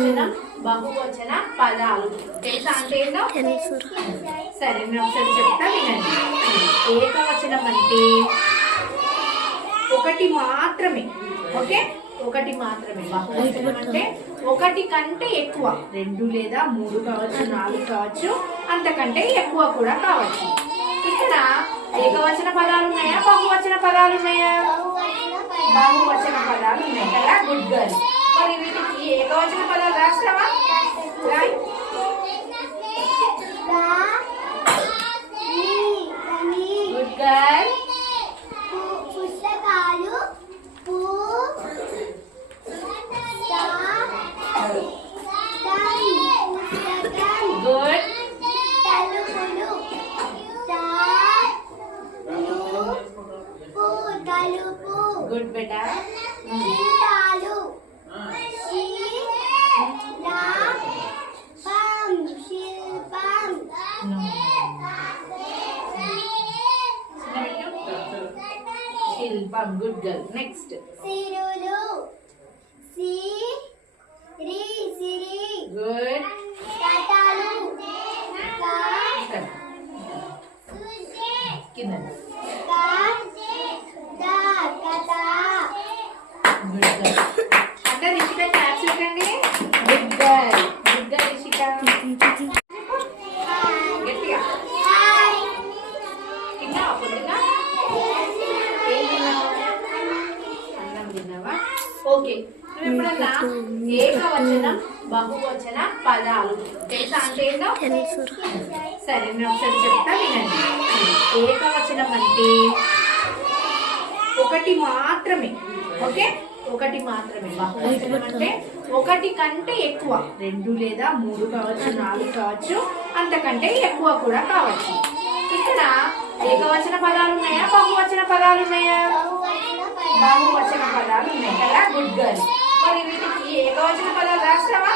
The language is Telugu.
ఏకవచనం బహువచన పదాలు తెలుసా అంటే ఏందో? సరే నేను ఒకసారి చెప్తా వినండి. ఏకవచనం అంటే ఒకటి మాత్రమే. ఓకే, ఒకటి మాత్రమే. బహువచనం అంటే ఒకటి కంటే ఎక్కువ, 2 లేదా 3 కావచ్చు, 4 కావచ్చు, అంతకంటే ఎక్కువ కూడా కావచ్చు. ఇక్కడ ఏకవచన పదాలు ఉన్నాయా, బహువచన పదాలు ఉన్నాయా? బహువచన పదాలు ఉన్నాయి కదా. Good girl. మరి వీటికి ఏకవచన పదాలు రాస్తావా? Good girl. పుస్తకాలు, గుడ్. తలుపు, గుడ్ బేటా. శిల్పాలు, శిల్పం, శిల్పం. Good girl. నెక్స్ట్ సిరులు, సిరి, సిరి, గుడ్. కథలు, కింద కథ. Good girl. అంటే రిషిక క్లాప్స్ పెట్టండి. Good girl. Good girl Rishika. గట్టిగా తిన్నావా? పొద్దుగా ఏం తిన్నావు? అన్నం తిన్నావా? ఓకే. నువ్వు ఎప్పుడన్నా ఏకవచనం బహువచన పదాలు తెలుసా అంటే ఏందో? సరే నేను ఒకసారి చెప్తా వినండి. ఏకవచనం అంటే ఒకటి మాత్రమే. ఓకే, ఒకటి మాత్రమే. బహువచనం అంటే ఒకటి కంటే ఎక్కువ, 2 లేదా 3 కావచ్చు, 4 కావచ్చు, అంతకంటే ఎక్కువ కూడా కావచ్చు. ఇక్కడ ఏకవచన పదాలు ఉన్నాయా, బహువచన పదాలు ఉన్నాయా? బహువచన పదాలు ఉన్నాయి కదా. Good girl. మరి వీటికి ఏకవచన పదాలు రాస్తావా?